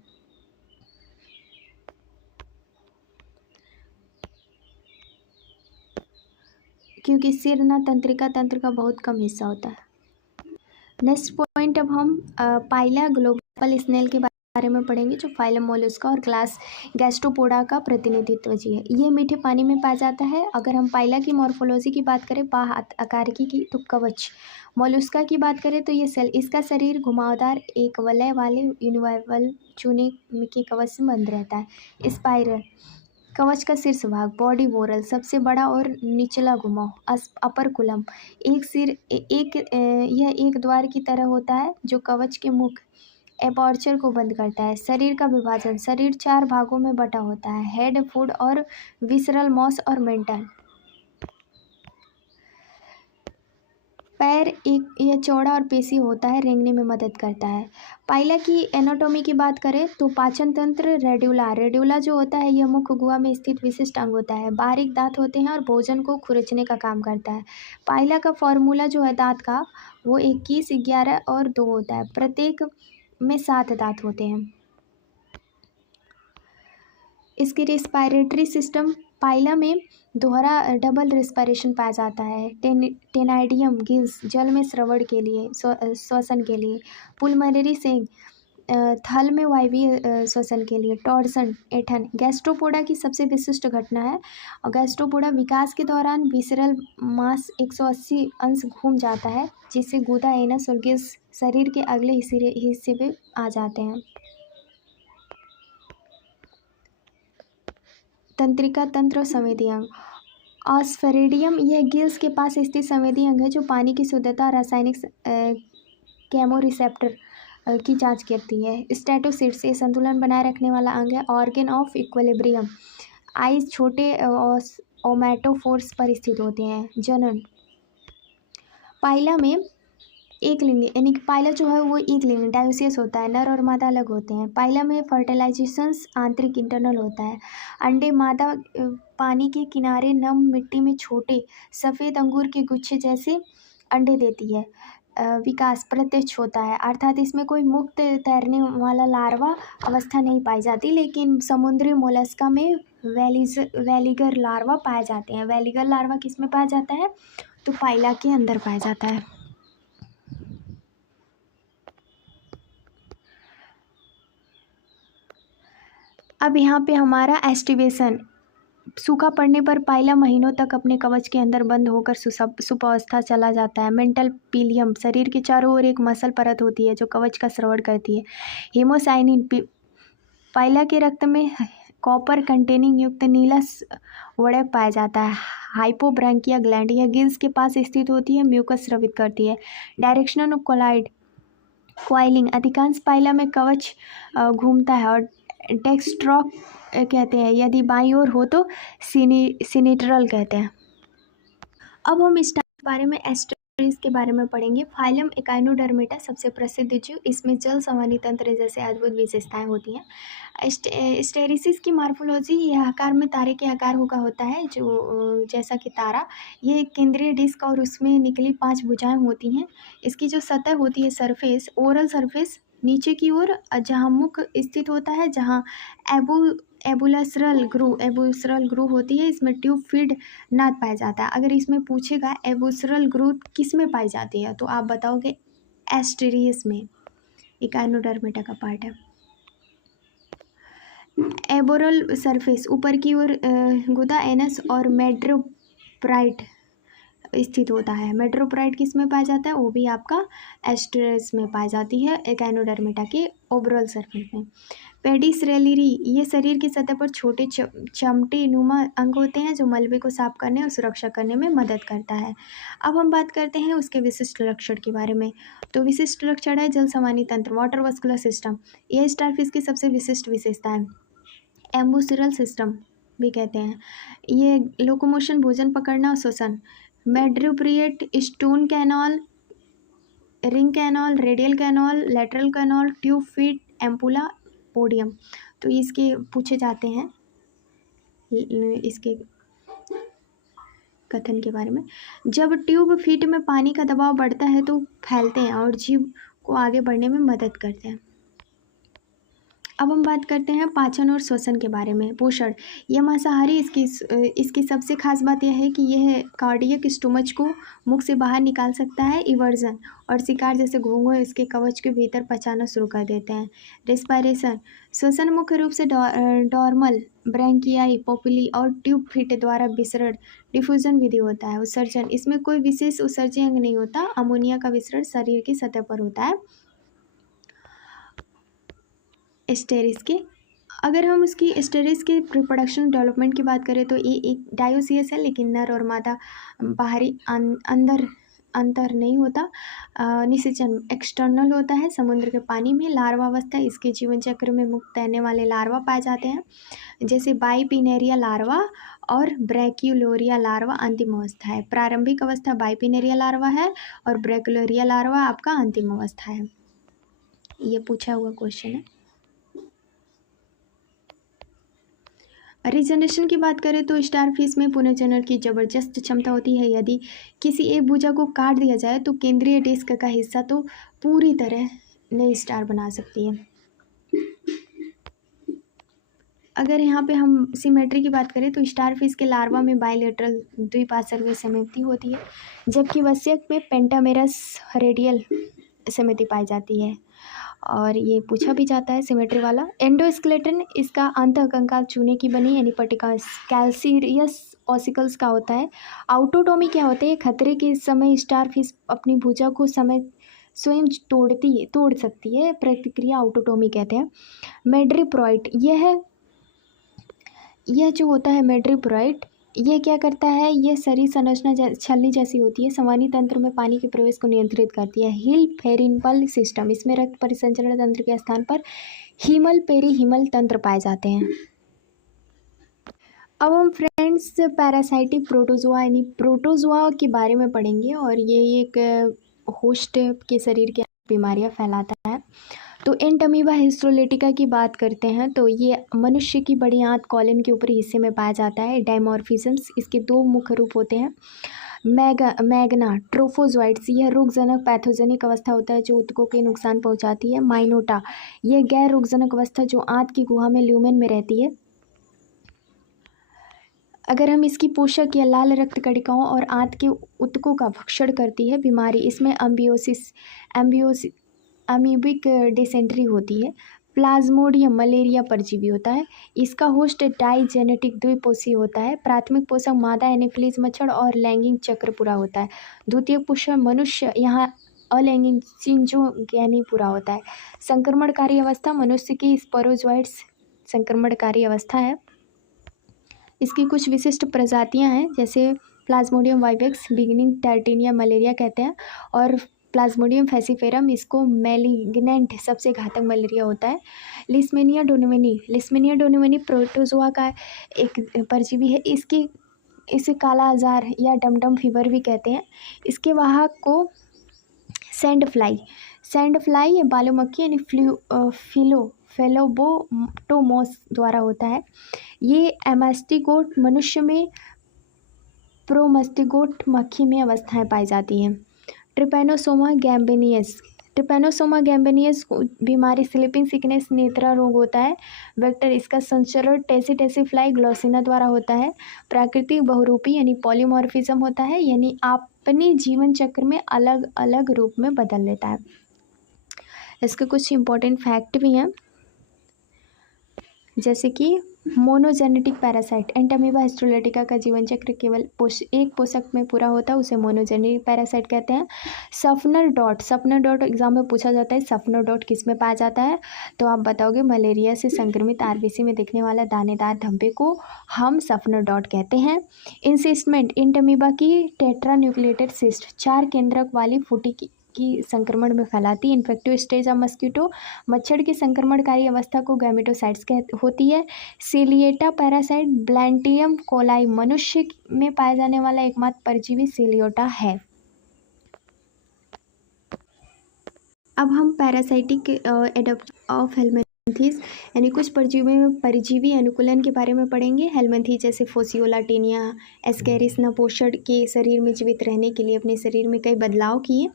क्योंकि सिर न तंत्रिका तंत्र का बहुत कम हिस्सा होता है। नेक्स्ट पॉइंट, अब हम पाइला ग्लोबल स्नेल के बारे में पढ़ेंगे, जो फाइलम मोलस्का और क्लास गैस्ट्रोपोडा का प्रतिनिधित्व जी है। ये मीठे पानी में पाया जाता है। अगर हम पाइला की मॉर्फोलॉजी की बात करें, बाह आकारिकी की, तो कवच। मोलस्का की बात करें तो ये सेल, इसका शरीर घुमावदार एक वलय वाले यूनिवॉल्वल चूने के कवच से बंद रहता है। स्पाइरल, कवच का शीर्ष भाग। बॉडी वोरल, सबसे बड़ा और निचला घुमाव। अपर कुलम, एक सिर यह एक द्वार की तरह होता है जो कवच के मुख एपर्चर को बंद करता है। शरीर का विभाजन, शरीर 4 भागों में बटा होता है। हेड, फुट और विसरल, मॉस और मेंटल। पैर, एक यह चौड़ा और पेशी होता है, रेंगने में मदद करता है। पाइला की एनाटॉमी की बात करें तो पाचन तंत्र, रेड्यूला। रेड्यूला जो होता है यह मुख गुहा में स्थित विशिष्ट अंग होता है। बारीक दांत होते हैं और भोजन को खुरचने का काम करता है। पाइला का फॉर्मूला जो है दांत का, वो 21, 11 और 2 होता है। प्रत्येक में 7 दांत होते हैं। इसकी रेस्पिरेटरी सिस्टम, पाइला में दोहरा डबल रेस्पिरेशन पाया जाता है। टेनाइडियम, गिल्स, जल में श्रवण के लिए, श्वसन के लिए। पुलमनरी सेंग, थल में वायवीय श्वसन के लिए। टॉर्सन, ऐंठन, गैस्ट्रोपोडा की सबसे विशिष्ट घटना है। और गैस्ट्रोपोडा विकास के दौरान विसरल मास 180 अंश घूम जाता है, जिससे गुदा, एनस और गिल्स शरीर के अगले हिस्से पे आ जाते हैं। तंत्रिका तंत्र और संवेदी अंग। ऑस्फेरिडियम, यह गिल्स के पास स्थित संवेदी अंग है जो पानी की शुद्धता, रासायनिक केमोरिसेप्टर की जांच करती है। स्टेटोसिट्स, ये संतुलन बनाए रखने वाला अंग है। ऑर्गन ऑफ इक्विलिब्रियम, आइज छोटे ओमेटोफोर्स पर स्थित होते हैं। जनन, पाइला में एक लिंग, यानी कि पाइला जो है वो एक लिंग डायोसियस होता है, नर और मादा अलग होते हैं। पाइला में फर्टिलाइजेशन आंतरिक इंटरनल होता है। अंडे, मादा पानी के किनारे नम मिट्टी में छोटे सफ़ेद अंगूर के गुच्छे जैसे अंडे देती है। विकास प्रत्यक्ष होता है, अर्थात इसमें कोई मुक्त तैरने वाला लार्वा अवस्था नहीं पाई जाती, लेकिन समुद्री मोलस्का में वेलिगर लार्वा पाए जाते हैं। वेलिगर लार्वा किस में पाया जाता है, तो पाइला के अंदर पाया जाता है। अब यहाँ पे हमारा एस्टिवेशन, सूखा पड़ने पर पाइला महीनों तक अपने कवच के अंदर बंद होकर सुपावस्था चला जाता है। मेंटल पीलियम, शरीर के चारों ओर एक मसल परत होती है जो कवच का श्रवण करती है। हीमोसाइनिन, पाइला के रक्त में कॉपर कंटेनिंग युक्त नीला वड़क पाया जाता है। हाइपोब्रैंकिया ग्लैंड, यह गिल्स के पास स्थित होती है, म्यूकस स्रावित करती है। डायरेक्शनल कोलाइड क्वाइलिंग, अधिकांश पाइला में कवच घूमता है और डेक्स्ट्रोक कहते हैं, यदि बाईं ओर हो तो सिनिट्रल कहते हैं। अब हम इस बारे में एस्टेरिस के बारे में पढ़ेंगे। फाइलम एकाइनोडर्मेटा सबसे प्रसिद्ध जीव, इसमें जल संवहनी तंत्र जैसे अद्भुत विशेषताएं होती हैं। एस्टेरिसिस की मार्फोलॉजी, यह आकार में तारे के आकार का होता है, जो जैसा कि तारा। ये केंद्रीय डिस्क और उसमें निकली 5 भुजाएं होती हैं। इसकी जो सतह होती है, सरफेस, ओरल सरफेस, नीचे की ओर जहाँ मुख स्थित होता है, जहाँ एबुलसरल ग्रू होती है, इसमें ट्यूब फीड नाद पाया जाता है। अगर इसमें पूछेगा एबुलसरल ग्रू किस में पाई जाती है, तो आप बताओगे एस्टेरियस में, एकाइनोडर्मेटा का पार्ट है। एबोरल सरफेस, ऊपर की ओर गुदा, एनस और मेड्रोब्राइट स्थित होता है। मेट्रोप्राइड किस में पाया जाता है, वो भी आपका एस्ट्रेस में पाई जाती है, एकाइनोडर्मिटा के ओवरऑल सरफेस में। पेडिस रेलिरी, ये शरीर की सतह पर छोटे चमटे नुमा अंग होते हैं जो मलबे को साफ करने और सुरक्षा करने में मदद करता है। अब हम बात करते हैं उसके विशिष्ट लक्षण के बारे में। तो विशिष्ट लक्षण है जल समानी तंत्र, वाटर वस्कुलर सिस्टम, यह स्टारफिश की सबसे विशिष्ट विशेषता है। एम्बुसिरल सिस्टम भी कहते हैं, ये लोकोमोशन, भोजन पकड़ना और श्वसन। Madreporite, stone canal, ring canal, radial canal, lateral canal, tube feet, ampulla, podium. तो इसके पूछे जाते हैं इसके कथन के बारे में। जब ट्यूब फीट में पानी का दबाव बढ़ता है तो फैलते हैं और जीव को आगे बढ़ने में मदद करते हैं। अब हम बात करते हैं पाचन और श्वसन के बारे में। पोषण, यह मांसाहारी, इसकी सबसे खास बात यह है कि यह कार्डियक स्टोमच को मुख से बाहर निकाल सकता है। इवर्जन और शिकार जैसे घोंघे इसके कवच के भीतर पचाना शुरू कर देते हैं। रेस्पायरेशन, श्वसन मुख्य रूप से डॉर्मल, ब्रैंकियाई, पोपिली और ट्यूब फीट द्वारा विसरण, डिफ्यूजन विधि होता है। उत्सर्जन, इसमें कोई विशेष उत्सर्जन अंग नहीं होता, अमोनिया का विसरण शरीर की सतह पर होता है। एस्टेरिस के, अगर हम उसकी एस्टेरिस के रिप्रोडक्शन डेवलपमेंट की बात करें तो ये एक डायोसियस है, लेकिन नर और मादा बाहरी अंतर नहीं होता। निषेचन एक्सटर्नल होता है, समुद्र के पानी में। लार्वा अवस्था, इसके जीवन चक्र में मुक्त तैरने वाले लार्वा पाए जाते हैं, जैसे बाइपिनेरिया लार्वा और ब्रैक्यूलोरिया लार्वा अंतिम अवस्था है। प्रारंभिक अवस्था बाइपिनेरिया लार्वा है और ब्रैक्यूलोरिया लार्वा आपका अंतिम अवस्था है। ये पूछा हुआ क्वेश्चन है। रिजनरेशन की बात करें तो स्टारफिश में पुनर्जनन की जबरदस्त क्षमता होती है। यदि किसी एक भुजा को काट दिया जाए तो केंद्रीय डिस्क का हिस्सा तो पूरी तरह नई स्टार बना सकती है। अगर यहाँ पे हम सिमेट्री की बात करें तो स्टारफिश के लार्वा में बायलेटरल द्विपार्श्वीय सिमेट्री होती है, जबकि वस्यक में पेंटामेरस रेडियल सिमेट्री पाई जाती है। और ये पूछा भी जाता है सिमेट्री वाला। एंडोस्केलेटन, इसका अंतःकंकाल चूने की बनी यानी पटिका कैल्सीरियस ऑसिकल्स का होता है। आउटोटोमी क्या होता है, खतरे के समय स्टारफिश अपनी भुजा को स्वयं तोड़ सकती है, प्रतिक्रिया आउटोटोमी कहते हैं। मेड्रिप्रोइट, यह जो होता है मेड्रिप्रोइट, ये क्या करता है, ये शरीर संरचना छलनी जैसी होती है, संवहनी तंत्र में पानी के प्रवेश को नियंत्रित करती है। हिल फेरिनपल सिस्टम, इसमें रक्त परिसंचरण तंत्र के स्थान पर हीमल पेरीहीमल तंत्र पाए जाते हैं। अब हम फ्रेंड्स पैरासाइटिक प्रोटोजोआ यानी प्रोटोजोआ के बारे में पढ़ेंगे, और ये एक होस्ट के शरीर के बीमारियां फैलाता है। तो एंटमीबा हिस्टोलिटिका की बात करते हैं तो ये मनुष्य की बड़ी आंत कॉलन के ऊपरी हिस्से में पाया जाता है। डायमॉर्फिज्म्स, इसके दो मुख्य रूप होते हैं। मैग्ना ट्रोफोजोइड्स, यह रोगजनक पैथोजेनिक अवस्था होता है जो ऊतकों के नुकसान पहुंचाती है। माइनोटा, यह गैर रोगजनक अवस्था जो आंत की गुहा में ल्यूमेन में रहती है। अगर हम इसकी पोषक या लाल रक्त कणिकाओं और आंत के ऊतकों का भक्षण करती है बीमारी, इसमें अमीबिक डिसेंट्री होती है। प्लाज्मोडियम मलेरिया परजीवी होता है, इसका होस्ट डाइजेनेटिक द्विपोषी होता है। प्राथमिक पोषक मादा एनोफिलीज मच्छर और लैंगिक चक्र पूरा होता है। द्वितीय पोषक मनुष्य, यहाँ अलैंगिक चिंजो यानी पूरा होता है। संक्रमणकारी अवस्था, मनुष्य की स्पोरोजोइड्स संक्रमणकारी अवस्था है। इसकी कुछ विशिष्ट प्रजातियां हैं, जैसे प्लाज्मोडियम वाइवेक्स, बिगिनिंग टर्टीनिया मलेरिया कहते हैं, और प्लाज्मोडियम फैसिफेरम, इसको मैलिग्नेंट सबसे घातक मलेरिया होता है। लिस्मेनिया डोनेवेनी प्रोटोजोआ का एक परजीवी है। इसे काला आजार या डमडम फीवर भी कहते हैं। इसके वाहक को सैंड फ्लाई या बालू मक्खी यानी फेलोबोटोमोस द्वारा होता है। ये एमास्टिगोट मनुष्य में, प्रोमस्टिगोट मक्खी में अवस्थाएं पाई जाती हैं। ट्रिपैनोसोमा गैम्बेनियस बीमारी स्लीपिंग सिकनेस नेत्रा रोग होता है। वेक्टर, इसका संचरण टेसी फ्लाई ग्लोसिना द्वारा होता है। प्राकृतिक बहुरूपी यानी पॉलीमॉर्फिज्म होता है, यानी अपने जीवन चक्र में अलग अलग रूप में बदल लेता है। इसके कुछ इंपॉर्टेंट फैक्ट भी हैं, जैसे कि मोनोजेनेटिक पैरासाइट, एंटामीबा हिस्टोलेटिका का जीवन चक्र केवल एक पोषक में पूरा होता है, उसे मोनोजेनेटिक पैरासाइट कहते हैं। सफनर डॉट एग्जाम में पूछा जाता है, सफनर डॉट किस में पाया जाता है, तो आप बताओगे मलेरिया से संक्रमित आरबीसी में दिखने वाला दानेदार धब्बे को हम सफनर डॉट कहते हैं। इंसिस्टमेंट, एंटामीबा की टेट्रा न्यूक्लिएटेड सिस्ट 4 केंद्रक वाली फूटी की संक्रमण में फैलाती है। इन्फेक्टिव स्टेज ऑफ मस्कीटो, मच्छर की संक्रमणकारी अवस्था को गैमेटोसाइट्स होती है। सीलिएटा पैरासाइट, ब्लैंटियम कोलाई, मनुष्य में पाया जाने वाला एकमात्र परजीवी सीलियोटा है। अब हम पैरासाइटिक एडप्शन ऑफ हेलमिंथीज यानी कुछ परजीवी में परजीवी अनुकूलन के बारे में पढ़ेंगे। हेलमिंथीज जैसे फोसियोला, टेनिया, एस्केरिस नपोषण के शरीर में जीवित रहने के लिए अपने शरीर में कई बदलाव किए।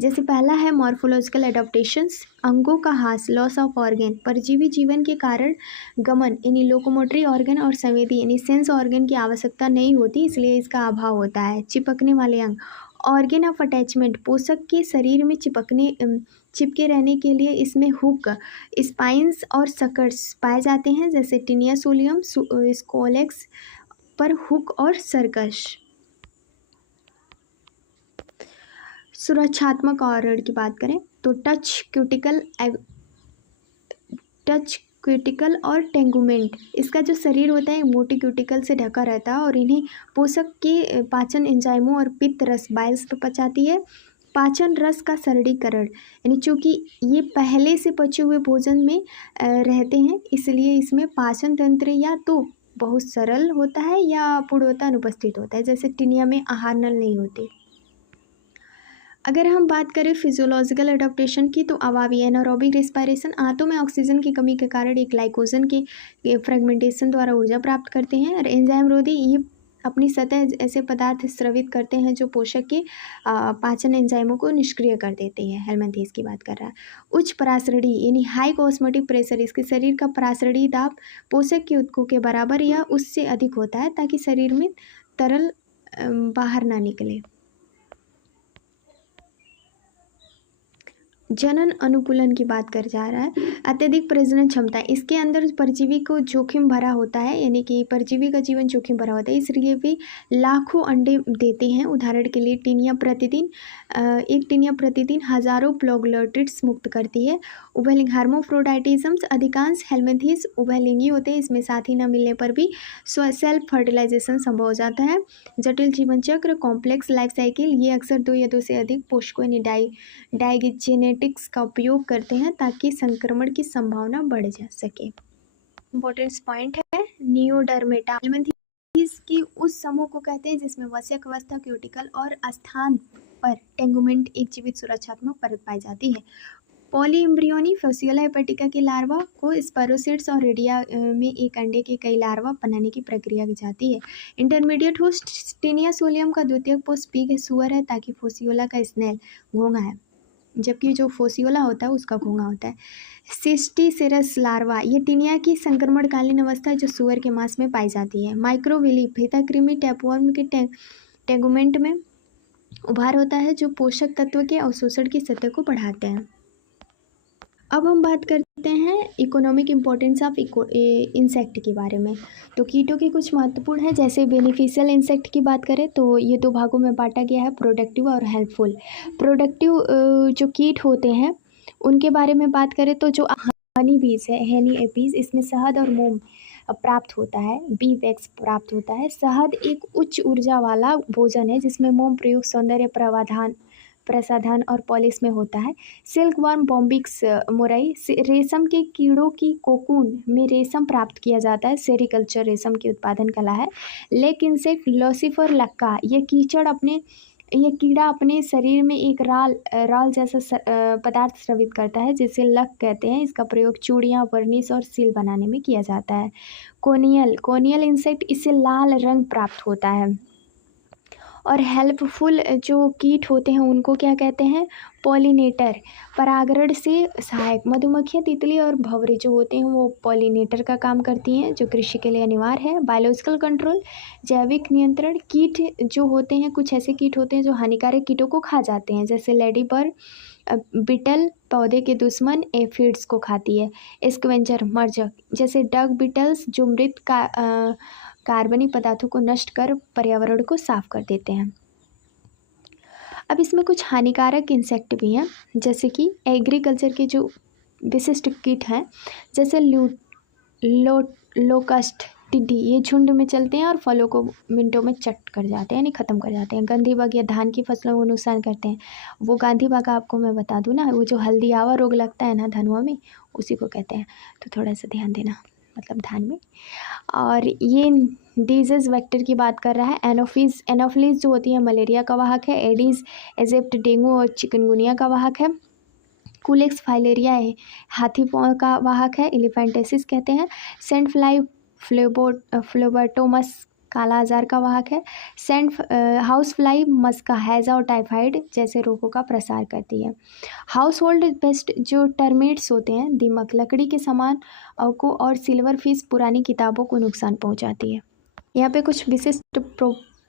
जैसे पहला है मॉर्फोलॉजिकल एडाप्टेशंस, अंगों का ह्रास, लॉस ऑफ ऑर्गन। परजीवी जीवन के कारण गमन यानी लोकोमोटरी ऑर्गन और संवेदी यानी सेंस ऑर्गन की आवश्यकता नहीं होती, इसलिए इसका अभाव होता है। चिपकने वाले अंग, ऑर्गन ऑफ अटैचमेंट, पोषक के शरीर में चिपके रहने के लिए इसमें हुक, स्पाइंस और सकर्स पाए जाते हैं, जैसे टिनिया सोलियम, स्कोलेक्स पर हुक और सर्कस। सुरक्षात्मक आवरण की बात करें तो टच क्यूटिकल और टेंगुमेंट, इसका जो शरीर होता है मोटी क्यूटिकल से ढका रहता है और इन्हें पोषक के पाचन एंजाइमों और पित्त रस बाइल्स पर पचाती है। पाचन रस का सरलीकरण यानी चूँकि ये पहले से पचे हुए भोजन में रहते हैं, इसलिए इसमें पाचन तंत्र या तो बहुत सरल होता है या पूर्णतः अनुपस्थित होता है, जैसे टिनिया में आहार नल नहीं होते। अगर हम बात करें फिजियोलॉजिकल एडाप्टेशन की तो अवावी एनारोबिक रेस्पिरेशन, आंतों में ऑक्सीजन की कमी के कारण एक ग्लाइकोजन के फ्रेगमेंटेशन द्वारा ऊर्जा प्राप्त करते हैं। और एंजाइम रोधी, ये अपनी सतह ऐसे पदार्थ स्रावित करते हैं जो पोषक के पाचन एंजाइमों को निष्क्रिय कर देते हैं। हेलमिंथीज की बात कर रहा है। उच्च परासरणी यानी हाई ऑस्मोटिक प्रेशर, इसके शरीर का परासरणी दाब पोषक के ऊतकों के बराबर या उससे अधिक होता है ताकि शरीर में तरल बाहर ना निकले। जनन अनुकूलन की बात कर जा रहा है। अत्यधिक प्रजनन क्षमता, इसके अंदर परजीवी को जोखिम भरा होता है, यानी कि परजीवी का जीवन जोखिम भरा होता है, इसलिए वे लाखों अंडे देते हैं। उदाहरण के लिए एक टिनिया प्रतिदिन हजारों प्लॉगलेटिड्स मुक्त करती है। उभयलिंग हार्मोफ्रोडाइटिज्म, अधिकांश हेलमिंथीज उभयलिंगी होते हैं, इसमें साथी न मिलने पर भी सेल्फ फर्टिलाइजेशन संभव हो जाता है। जटिल जीवन चक्र, कॉम्प्लेक्स लाइफ साइकिल, ये अक्सर 2 या 2 से अधिक पोषकों यानी डाइजेनेटिक्स का उपयोग करते हैं ताकि संक्रमण की संभावना बढ़ जा सके। इम्पोर्टेंट पॉइंट है नियोडर्मेटा, हेलमिंथीज की उस समूह को कहते हैं जिसमें वयस्क अवस्था, क्यूटिकल और स्थान पर टेंगुमेंट एक जीवित सुरक्षात्मक परत पाई जाती है। पॉली एम्ब्रियोनी, फोसियोला हेपेटिका के लार्वा को स्पायरोसिट्स और रेडिया में एक अंडे के कई लार्वा बनाने की प्रक्रिया की जाती है। इंटरमीडिएट होस्ट, टिनिया सोलियम का द्वितीयक पोस्ट पीग सुअर है ताकि फोसियोला का स्नेल घोंघा है, जबकि जो फोसियोला होता है उसका घोंघा होता है। सिस्टिसेरस लार्वा, ये टिनिया की संक्रमणकालीन अवस्था है जो सुअर के मांस में पाई जाती है। माइक्रोविली, फीताकृमि टैपवर्म के टेगुमेंट में उभार होता है जो पोषक तत्व के अवशोषण की सतह को बढ़ाते हैं। अब हम बात करते हैं इकोनॉमिक इम्पोर्टेंस ऑफ इंसेक्ट के बारे में। तो कीटों के कुछ महत्वपूर्ण है, जैसे बेनिफिशियल इंसेक्ट की बात करें तो ये 2 भागों में बांटा गया है, प्रोडक्टिव और हेल्पफुल। प्रोडक्टिव जो कीट होते हैं उनके बारे में बात करें तो जो हनी बीज है, हनी एपीज, इसमें शहद और मोम प्राप्त होता है, बी वैक्स प्राप्त होता है। शहद एक उच्च ऊर्जा वाला भोजन है जिसमें मोम प्रयोग सौंदर्य प्रसाधन और पॉलिश में होता है। सिल्क वर्म, बॉम्बिक्स मोरई, रेशम के कीड़ों की कोकून में रेशम प्राप्त किया जाता है, सेरिकल्चर रेशम की उत्पादन कला है। लेक इंसेक्ट, लॉसिफर लक्का, ये कीड़ा अपने शरीर में एक राल जैसा पदार्थ स्रावित करता है जिसे लक कहते हैं। इसका प्रयोग चूड़ियाँ, वर्निश और सील बनाने में किया जाता है। कोनियल इंसेक्ट, इससे लाल रंग प्राप्त होता है। और हेल्पफुल जो कीट होते हैं उनको क्या कहते हैं? पॉलिनेटर। परागण से सहायक मधुमक्खियाँ, तितली और भंवरे जो होते हैं वो पॉलिनेटर का काम करती हैं, जो कृषि के लिए अनिवार्य है। बायोलॉजिकल कंट्रोल, जैविक नियंत्रण। कीट जो होते हैं, कुछ ऐसे कीट होते हैं जो हानिकारक कीटों को खा जाते हैं, जैसे लेडी बर्ड, बीटल पौधे के दुश्मन एफिड्स को खाती है। स्कवेंजर, मरजक, जैसे डग बीटल्स जो मृत कार्बनिक पदार्थों को नष्ट कर पर्यावरण को साफ कर देते हैं। अब इसमें कुछ हानिकारक इंसेक्ट भी हैं, जैसे कि एग्रीकल्चर के जो विशिष्ट कीट हैं, जैसे लोकस्ट, टिड्डी, ये झुंड में चलते हैं और फलों को मिनटों में चट कर जाते हैं, यानी ख़त्म कर जाते हैं। गंधी बग या धान की फसलों को नुकसान करते हैं। वो गांधी बग आपको मैं बता दूं ना, वो जो हल्दीआवा रोग लगता है ना धनुआ में, उसी को कहते हैं, तो थोड़ा सा ध्यान देना, मतलब धान में। और ये डिजीज वेक्टर की बात कर रहा है। एनोफिलीज जो होती है मलेरिया का वाहक है। एडीज एजिप्ट डेंगू और चिकनगुनिया का वाहक है। कुलेक्स फाइलेरिया है, हाथी पाँव का वाहक है, एलिफेंटेसिस कहते हैं। सेंट फ्लाई फ्लोबोटोमस काला आजार का वाहक है। सेंट हाउस फ्लाई मस्का, हैजा और टाइफाइड जैसे रोगों का प्रसार करती है। हाउस होल्ड पेस्ट जो टर्मिट्स होते हैं, दीमक, लकड़ी के सामान को और सिल्वर फिश पुरानी किताबों को नुकसान पहुंचाती है। यहाँ पे कुछ विशिष्ट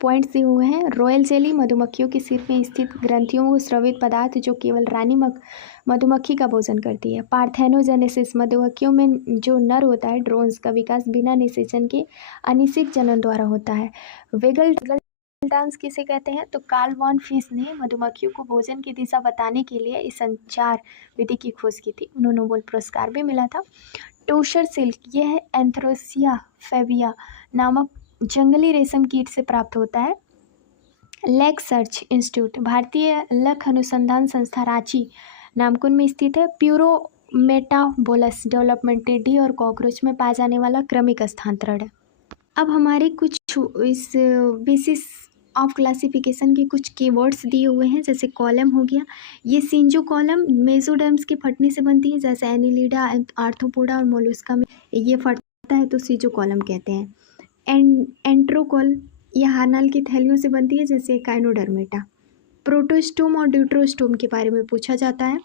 पॉइंट्स दिए हुए हैं। रॉयल जेली, मधुमक्खियों के सिर में स्थित ग्रंथियों को स्रवित पदार्थ जो केवल रानी मधुमक्खी का भोजन करती है। पार्थेनोजेनेसिस, मधुमक्खियों में जो नर होता है ड्रोन्स का विकास बिना निषेचन के अनिषेक जनन द्वारा होता है। वेगल डांस किसे कहते हैं? तो कार्ल वॉन फिश ने मधुमक्खियों को भोजन की दिशा बताने के लिए इस संचार विधि की खोज की थी, उन्हें नोबेल पुरस्कार भी मिला था। टोशर सिल्क, यह एंथ्रोसिया फेविया नामक जंगली रेशम कीट से प्राप्त होता है। लेक सर्च इंस्टीट्यूट, भारतीय लख अनुसंधान संस्था रांची नामकुन में स्थित है। प्यूरो मेटाबोलस डेवलपमेंट टिड्डी और कॉकरोच में पाया जाने वाला क्रमिक स्थानांतरण है। अब हमारे कुछ इस बेसिस ऑफ क्लासिफिकेशन के कुछ कीवर्ड्स दिए हुए हैं, जैसे कॉलम हो गया, ये सिंजो कॉलम मेसोडर्म्स के फटने से बनती है, जैसे एनिलिडा, आर्थ्रोपोडा और मोलस्का में ये फटता है तो सिंजो कॉलम कहते हैं। एंट्रोकॉल, यह हार्नल की थैलियों से बनती है, जैसे काइनोडर्मेटा। प्रोटोस्टोम और ड्यूट्रोस्टोम के बारे में पूछा जाता है।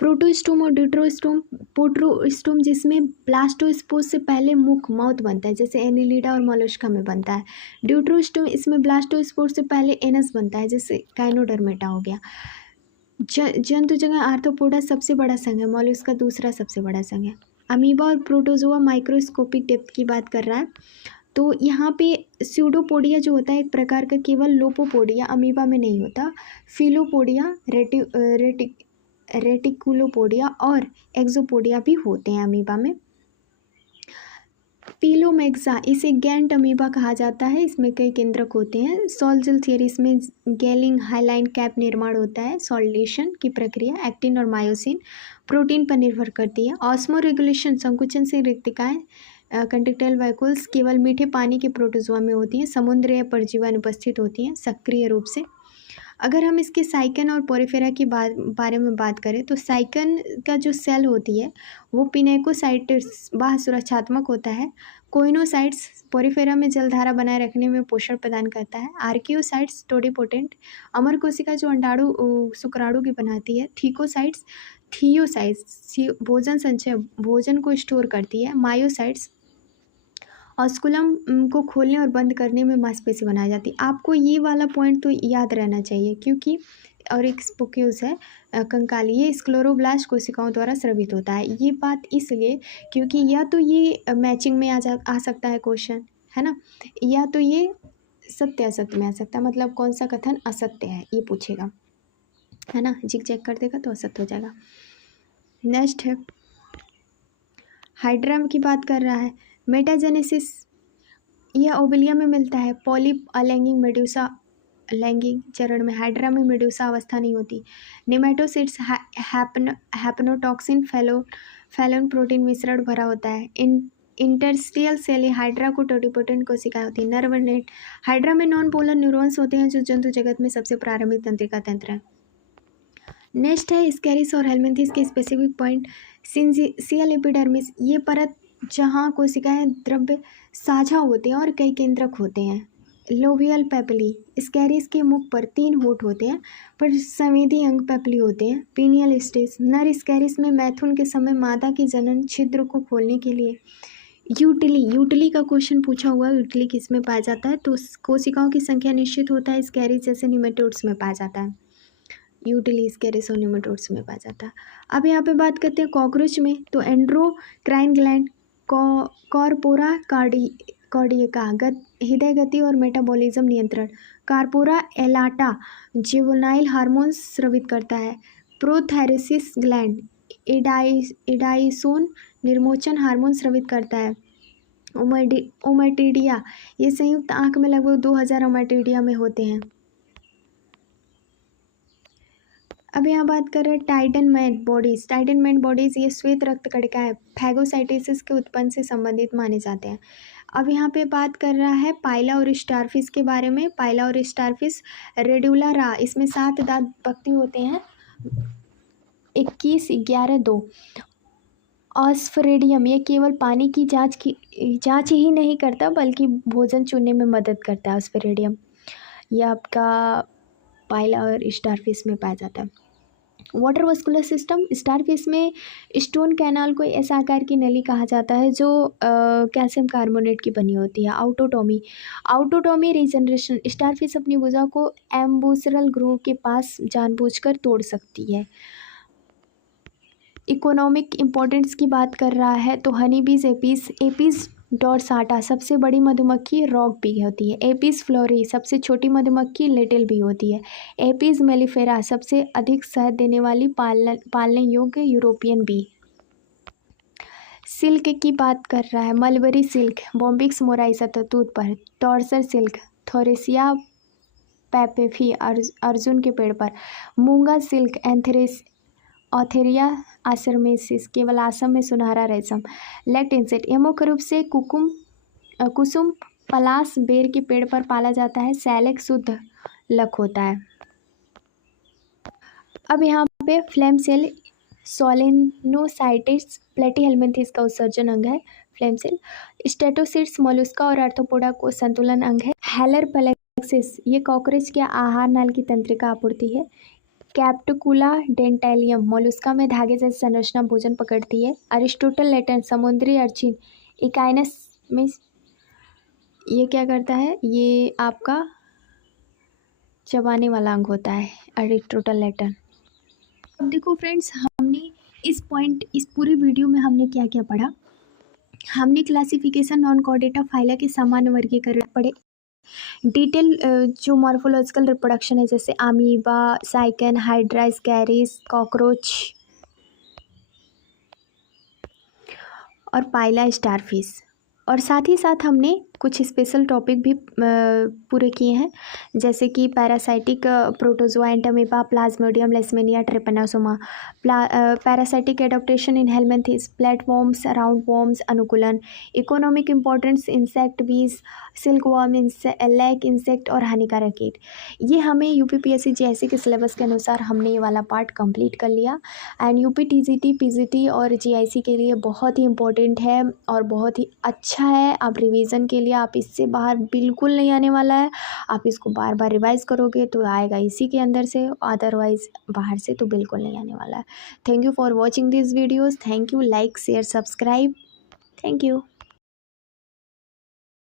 प्रोटोस्टोम और ड्यूट्रोस्टोम, प्रोटोस्टोम जिसमें ब्लास्टोस्पोर से पहले मुख माउथ बनता है, जैसे एनिलिडा और मोलस्का में बनता है। ड्यूट्रोस्टोम इसमें ब्लास्टोस्पोर से पहले एनस बनता है, जैसे काइनोडर्मेटा हो गया। जंतु जगह आर्थ्रोपोडा सबसे बड़ा संघ है, मोलस्का दूसरा सबसे बड़ा संघ है। अमीबा और प्रोटोजोआ माइक्रोस्कोपिक डेप्थ की बात कर रहा है, तो यहाँ पे स्यूडोपोडिया जो होता है एक प्रकार का, केवल लोपोपोडिया अमीबा में नहीं होता। फिलोपोडिया, रेटिकुलोपोडिया और एक्सोपोडिया भी होते हैं अमीबा में। पीलोमेक्सा, इसे गैंट अमीबा कहा जाता है, इसमें कई केंद्रक होते हैं। सॉल्जल थियरी, इसमें गैलिंग हाइलाइन कैप निर्माण होता है। सॉल्टेशन की प्रक्रिया एक्टिन और मायोसिन प्रोटीन पर निर्भर करती है। ऑस्मो रेगुलेशन, संकुचन से रिक्तिकाएं कंट्रेक्टाइल वैक्यूल्स केवल मीठे पानी के प्रोटोजोआ में होती हैं, समुद्र या परजीवी अनुपस्थित होती हैं सक्रिय रूप से। अगर हम इसके साइकन और पोरिफेरा की बारे में बात करें, तो साइकन का जो सेल होती है वो पिनेकोसाइट्स बाह्य सुरक्षात्मक होता है। कोइनोसाइट्स पोरिफेरा में जलधारा बनाए रखने में पोषण प्रदान करता है। आर्कियोसाइट्स टोडिपोटेंट, अमर कोशिका जो अंडाणु शुक्राणु की बनाती है। थियोसाइट्स भोजन संचय, भोजन को स्टोर करती है। मायोसाइट्स ऑस्कुलम को खोलने और बंद करने में मांसपेशी बनाई जाती है। आपको ये वाला पॉइंट तो याद रहना चाहिए, क्योंकि और एक स्पोक्यूल्स है कंकाली, ये स्क्लेरोब्लास्ट कोशिकाओं द्वारा स्रावित होता है। ये बात इसलिए क्योंकि या तो ये मैचिंग में आ सकता है क्वेश्चन, है ना, या तो ये सत्य असत्य में आ सकता है, मतलब कौन सा कथन असत्य है ये पूछेगा, है ना, जिग चेक कर देगा तो असत्य हो जाएगा। नेक्स्ट है हाइड्रा की बात कर रहा है। मेटाजेनेसिस, यह ओबिलिया में मिलता है। पॉलिप अलैंगिक मेड्यूसा लैंगिक चरण में। हाइड्रा में मेड्यूसा अवस्था नहीं होती। नेमेटोसिट्स हैप्नोटॉक्सिन फैलोन प्रोटीन मिश्रण भरा होता है। इंटरस्टियल सेल, हाइड्रा को टोडिपोटेंट कोशिकाएं होती है। नर्व नेट, हाइड्रा में नॉन पोलर न्यूरॉन्स होते हैं जो जंतु जगत में सबसे प्रारंभिक तंत्रिका तंत्र है। नेक्स्ट है स्केरिस और हेलमिंथिस के स्पेसिफिक पॉइंट। सिंजियल एपिडर्मिस, ये परत जहाँ कोशिकाएं द्रव्य साझा होते हैं और कई केंद्रक होते हैं। लोबियल पेपली, स्कैरिस के मुख पर 3 होंठ होते हैं पर संवेदी अंग पेपली होते हैं। पीनियल स्टेज, नर स्कैरिस में मैथुन के समय मादा के जनन छिद्र को खोलने के लिए। यूटिली, यूटिली का क्वेश्चन पूछा हुआ है, यूटिली किस में पाया जाता है? तो कोशिकाओं की संख्या निश्चित होता है, स्कैरिस जैसे निमेटोड्स में पाया जाता है। यूटिली स्कैरिस और निमेटोड्स में पाया जाता है। अब यहाँ पे बात करते हैं कॉकरोच में, तो एंड्रोक्राइन ग्लैंड, कॉर्पोरा कार्डियका, हृदय गति और मेटाबॉलिज्म नियंत्रण। कार्पोरा एलाटा, जुवेनाइल हार्मोन स्रावित करता है। प्रोथायरोसिस ग्लैंड, इडाइसोन निर्मोचन हार्मोन स्रावित करता है। ओमेटिडिया, ये संयुक्त आंख में लगभग 2000 ओमेटिडिया में होते हैं। अब यहाँ बात कर रहे हैं टाइडनमेंट बॉडीज। टाइडनमेंट बॉडीज ये श्वेत रक्त कणिकाएं फैगोसाइटोसिस के उत्पन्न से संबंधित माने जाते हैं। अब यहाँ पे बात कर रहा है पाइला और स्टारफिश के बारे में। पाइला और स्टारफिश रेडुलारा, इसमें 7 दांत पक्ति होते हैं। 21, 11, 2। ऑस्फरेडियम, ये केवल पानी की जांच ही नहीं करता बल्कि भोजन चुनने में मदद करता है। ऑस्फरेडियम ये आपका पाइला और स्टारफिश में पाया जाता है। वाटर वस्कुलर सिस्टम, स्टारफिश में स्टोन कैनाल को ऐसा आकार की नली कहा जाता है जो कैल्शियम कार्बोनेट की बनी होती है। आउटोटोमी रीजनरेशन, स्टारफिश अपनी भुजा को एम्बुसरल ग्रोव के पास जानबूझकर तोड़ सकती है। इकोनॉमिक इम्पोर्टेंस की बात कर रहा है तो हनी बीज, एपिस डोरसाटा, सबसे बड़ी मधुमक्खी रॉक बी होती है। एपिस फ्लोरी, सबसे छोटी मधुमक्खी लिटिल बी होती है। एपिस मेलिफेरा, सबसे अधिक शहद देने वाली पालने योग्य यूरोपियन बी। सिल्क की बात कर रहा है, मलबरी सिल्क, बॉम्बिक्स मोराई शततूत पर। टॉर्सर सिल्क, थोरेसिया पैपेफी, अर्जुन के पेड़ पर। मूंगा सिल्क, ऑथेरिया आश्रमेसिस, केवल आसम में सुनहरा रेशम। लेट इंसेक्ट, यह मुख्य रूप से कुसुम पलाश बेर के पेड़ पर पाला जाता है। सैलेक शुद्ध लक होता है। अब यहाँ पे फ्लेम सेल, सोलेनोसाइटिस प्लेटीहेल्मिन्थेस का उत्सर्जन अंग है। फ्लेम सेल, स्टेटोसिट्स मोलस्का और आर्थ्रोपोडा को संतुलन अंग है। हेलरपेलेक्सिस, ये कॉकरोच के आहार नाल की तंत्रिका आपूर्ति है। कैप्टुकुला डेंटेलियम, मोलस्का में धागे जैसी संरचना भोजन पकड़ती है। अरिस्टोटल लेटन, समुद्री अर्चिन। इकाइनस में ये क्या करता है? ये आपका चबाने वाला अंग होता है, अरिस्टोटल लेटन। अब देखो फ्रेंड्स, हमने इस पूरी वीडियो में हमने क्या क्या पढ़ा। हमने क्लासिफिकेशन नॉन कॉर्डेटा फाइला के सामान्य वर्गीकरण पढ़े। डिटेल जो मॉर्फोलॉजिकल रिप्रोडक्शन है, जैसे अमीबा, साइकन, हाइड्रा, स्कैरिस, कॉकरोच और पाइला स्टारफिश। और साथ ही साथ हमने कुछ स्पेशल टॉपिक भी पूरे किए हैं, जैसे कि parasitic protozoa, Entamoeba, Plasmodium, Leishmania, Trypanosoma. Parasitic adaptation in helminths, flatworms, round worms, अनुकूलन। Economic importance, insect, bees, silk worm, lac insect और हानिकारक कीट। ये हमें यूपीपीएससी जीआईसी के सिलेबस के अनुसार हमने ये वाला पार्ट कंप्लीट कर लिया। एंड यूपी टीजीटी, पीजीटी और जीआईसी के लिए बहुत ही इम्पोर्टेंट है और बहुत ही अच्छा है। आप रिवीजन के लिए, आप इससे बाहर बिल्कुल नहीं आने वाला है। आप इसको बार बार रिवाइज करोगे तो आएगा इसी के अंदर से, अदरवाइज बाहर से तो बिल्कुल नहीं आने वाला है। Thank you for watching this videos. Thank you, like, share, subscribe. Thank you.